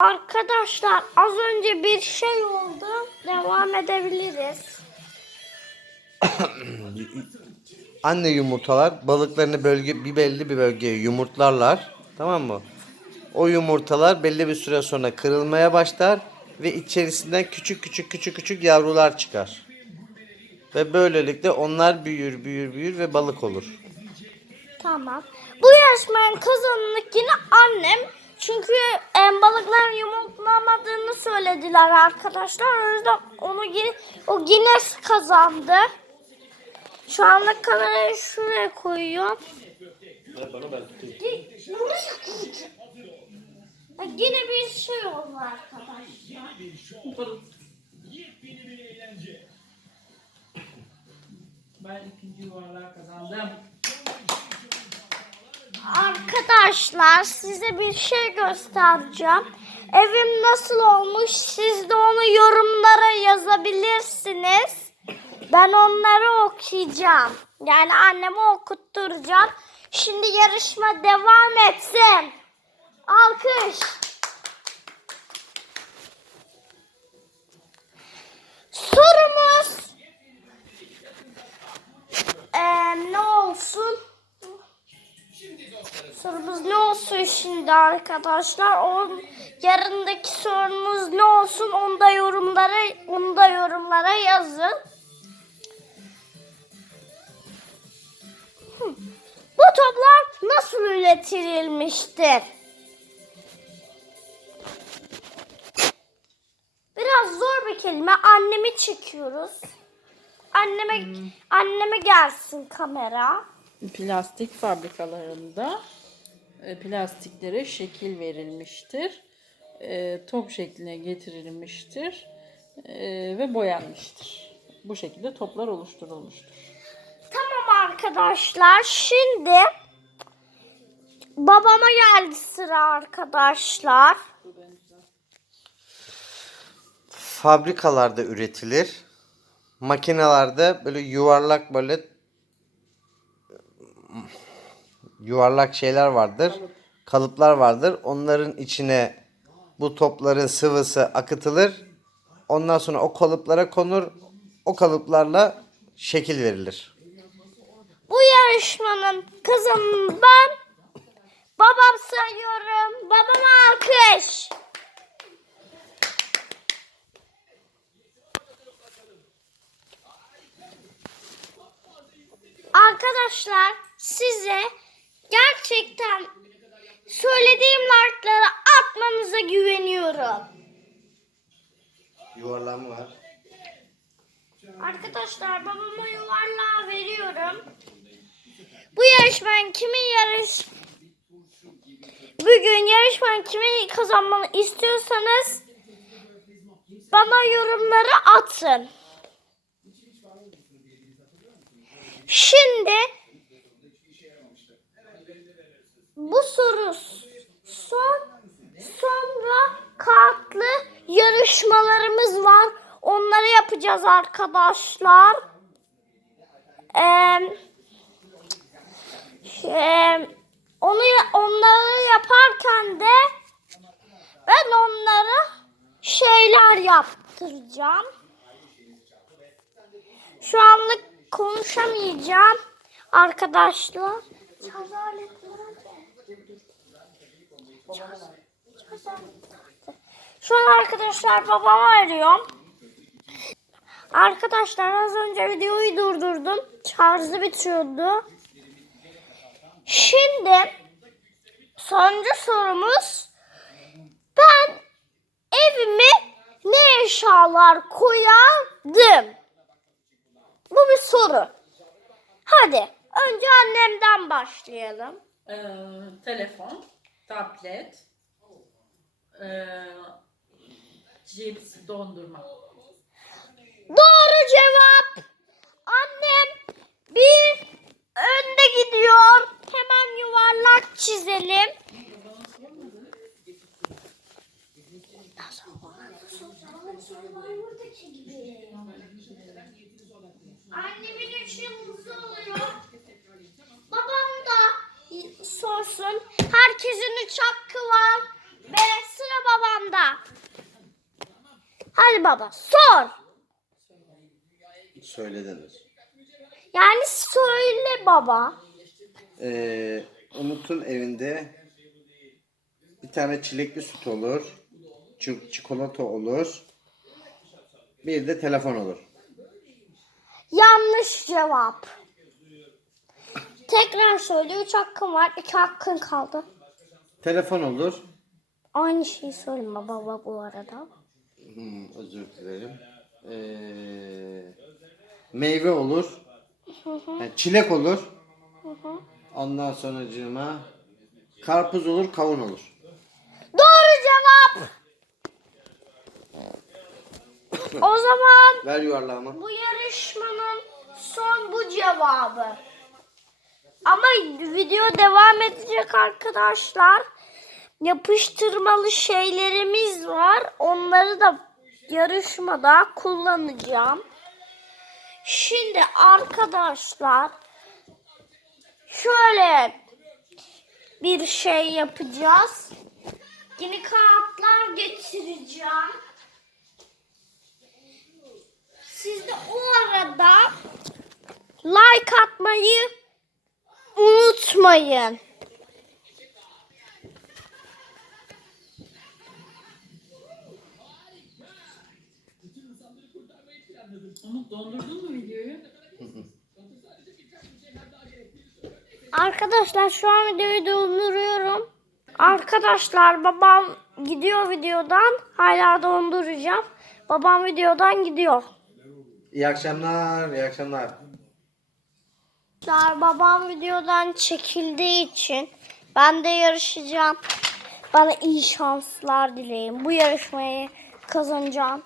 Arkadaşlar az önce bir şey oldu. Devam edebiliriz. Anne yumurtalar balıklarını bölge bir belli bir bölgeye yumurtlarlar. Tamam mı? O yumurtalar belli bir süre sonra kırılmaya başlar ve içerisinden küçük küçük küçük küçük yavrular çıkar. Ve böylelikle onlar büyür büyür büyür ve balık olur. Tamam. Bu yarışmanın kazananı yine annem. Çünkü em, balıkların yumurtlamadığını söylediler arkadaşlar. O yüzden onu yine, o Guinness kazandı. Şu anda kamerayı şuraya koyuyorum. Yine bir şey oldu arkadaşlar. Ben ikinci yuvarlağı kazandım. Arkadaşlar size bir şey göstereceğim. Evim nasıl olmuş siz de onu yorumlara yazabilirsiniz. Ben onları okuyacağım. Yani anneme okutturacağım. Şimdi yarışma devam etsin. Alkış. Sorumuz eee, ne olsun? Sorumuz ne olsun şimdi arkadaşlar? On, yarındaki sorumuz ne olsun? Onu da yorumlara, onu da yorumlara yazın. Bu toplar nasıl üretilmiştir? Biraz zor bir kelime. Annemi çekiyoruz. Anneme anneme gelsin kamera. Plastik fabrikalarında e, plastiklere şekil verilmiştir. E, top şekline getirilmiştir e, ve boyanmıştır. Bu şekilde toplar oluşturulmuştur. Tamam arkadaşlar. Şimdi babama geldi sıra arkadaşlar. Fabrikalarda üretilir. Makinelerde böyle yuvarlak böyle yuvarlak şeyler vardır. Kalıplar vardır. Onların içine bu topların sıvısı akıtılır. Ondan sonra o kalıplara konur. O kalıplarla şekil verilir. Bu yarışmanın kazananı ben. Babam sayıyorum. Babama alkış. Arkadaşlar size gerçekten söylediğim like'ları atmanıza güveniyorum. Yuvarlama var. Arkadaşlar babama yuvarlağı veriyorum. Bu yarışmanın kimin yarış Bugün yarışmanın kimin kazanmanı istiyorsanız bana yorumları atın. Şimdi bu soru son sonra kartlı yarışmalarımız var. Onları yapacağız arkadaşlar. Eee şey, onu onları yaparken de ben onlara şeyler yaptıracağım. Şu anlık konuşamayacağım arkadaşlar. Şu an arkadaşlar babamı arıyorum. Arkadaşlar az önce videoyu durdurdum. Şarjı bitiyordu. Şimdi sonuncu sorumuz ben evime ne eşyalar koyardım? Bu bir soru. Hadi önce annemden başlayalım. E, telefon, tablet, e, cips, dondurma. Doğru cevap. Annem bir önde gidiyor. Hemen yuvarlak çizelim. Annemin üç yıldızı oluyor. Babam da sorsun. Herkesin üç hakkı var. Ve sıra babam. babamda. Hadi baba sor. Söylediniz. Yani söyle baba. Ee, Umut'un evinde bir tane çilekli süt olur. çi- Çikolata olur. Bir de telefon olur. Yanlış cevap. Tekrar söyle. Üç hakkın var. iki hakkın kaldı. Telefon olur. Aynı şeyi söyleme baba bu arada. Hmm, özür dilerim. Ee, meyve olur. Yani çilek olur. Ondan sonracığıma karpuz olur, kavun olur. Doğru cevap. o zaman Ver yuvarlağımı. bu yarışmanın son bu cevabı. Ama video devam edecek arkadaşlar. Yapıştırmalı şeylerimiz var. Onları da yarışmada kullanacağım. Şimdi arkadaşlar şöyle bir şey yapacağız. Yeni kağıtlar getireceğim. Siz de o arada like atmayı unutmayın. Dondurdun mu videoyu? Arkadaşlar şu an videoyu donduruyorum. Arkadaşlar babam gidiyor videodan. Hala donduracağım. Babam videodan gidiyor. İyi akşamlar, iyi akşamlar. Arkadaşlar babam videodan çekildiği için ben de yarışacağım. Bana iyi şanslar dileyin. Bu yarışmayı kazanacağım.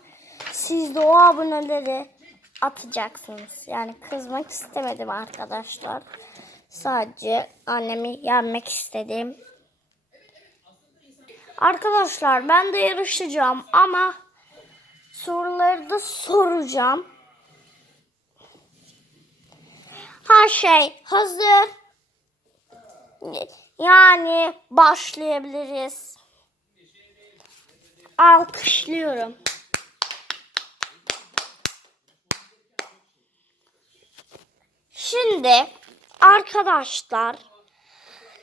Siz de o aboneleri atacaksınız. Yani kızmak istemedim arkadaşlar. Sadece annemi yenmek istedim. Arkadaşlar ben de yarışacağım ama soruları da soracağım. Her şey hazır. Yani başlayabiliriz. Alkışlıyorum. Şimdi arkadaşlar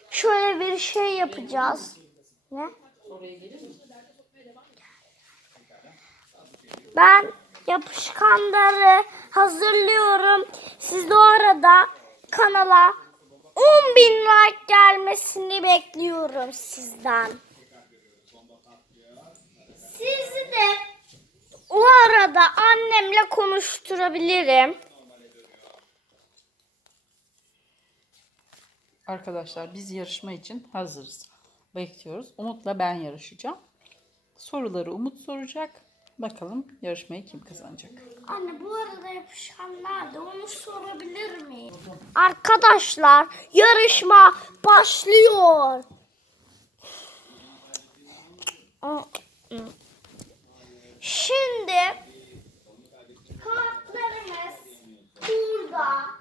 şöyle bir şey yapacağız. Ne? Ben yapışkanları hazırlıyorum. Siz de o arada kanala 10 bin like gelmesini bekliyorum sizden. Sizi de o arada annemle konuşturabilirim. Arkadaşlar biz yarışma için hazırız. Bekliyoruz. Umut'la ben yarışacağım. Soruları Umut soracak. Bakalım yarışmayı kim kazanacak? Anne bu arada yapışkan nerede? Onu sorabilir miyim? Arkadaşlar yarışma başlıyor. Şimdi kartlarımız burada.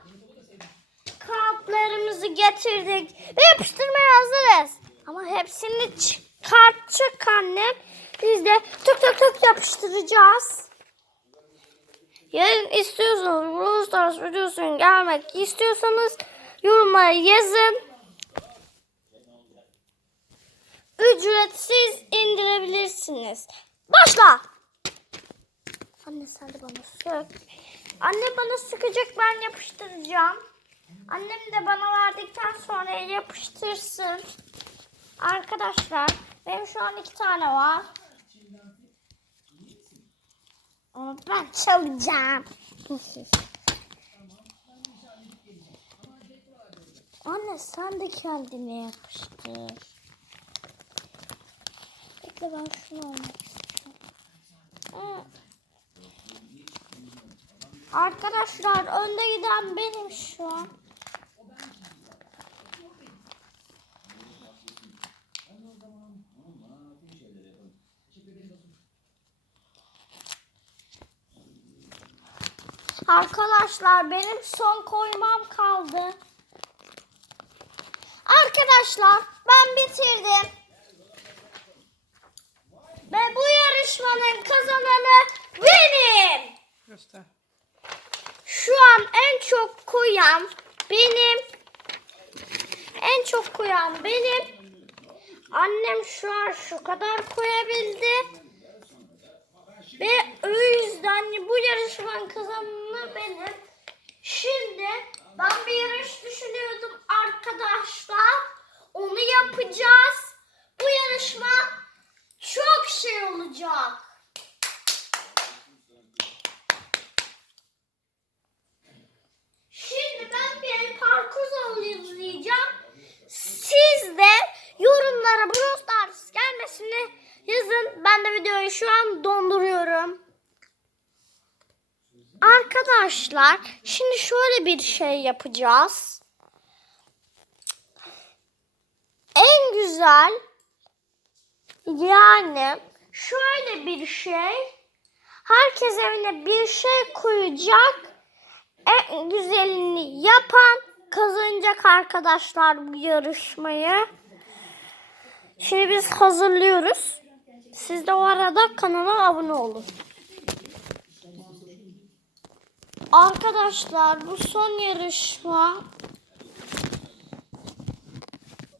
Getirdik ve yapıştırmaya hazırız. Ama hepsini çıkartacak annem. Biz de tık tık tık yapıştıracağız. Yarın istiyorsanız Brawl Stars videosuna gelmek istiyorsanız yorumlara yazın. Ücretsiz indirebilirsiniz. Başla. Anne sen de bana sök. Anne bana sıkacak ben yapıştıracağım. Annem de bana verdikten sonra el yapıştırsın. Arkadaşlar benim şu an iki tane var. Ben çalacağım. Anne sen de kendine yapıştır. Bekle ben şunu almak istiyorum. Arkadaşlar önde giden benim şu an. Arkadaşlar benim son koymam kaldı. Arkadaşlar ben bitirdim. yarışmanın kazananı benim. Göster. Şu an en çok koyan benim. En çok koyan benim. Annem şu an şu kadar koyabildi. Ve o yüzden bu yarışmanın kazananı benim. Şimdi ben bir yarış düşünüyordum arkadaşlar. Onu yapacağız. Bu yarışma çok şey olacak. Şimdi ben bir parkur izleyeceğim. Siz de yorumlara Brawl Stars gelmesini yazın. Ben de videoyu şu an donduruyorum. Arkadaşlar şimdi şöyle bir şey yapacağız. En güzel yani şöyle bir şey. Herkes evine bir şey koyacak en güzelini yapan kazanacak arkadaşlar bu yarışmayı. Şimdi biz hazırlıyoruz. Siz de o arada kanala abone olun. Arkadaşlar bu son yarışma.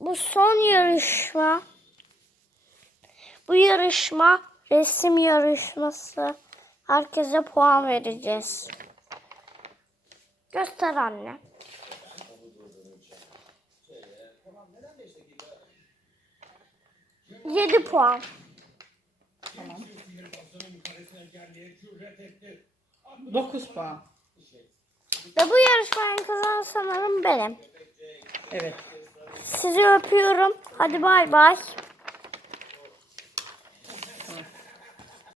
Bu son yarışma. Bu yarışma resim yarışması. Herkese puan vereceğiz. Göster anne. Yedi puan. Tamam. 9 puan. Ve bu yarışmanın kazanan sanırım benim. Evet. Sizi öpüyorum. Hadi bay bay.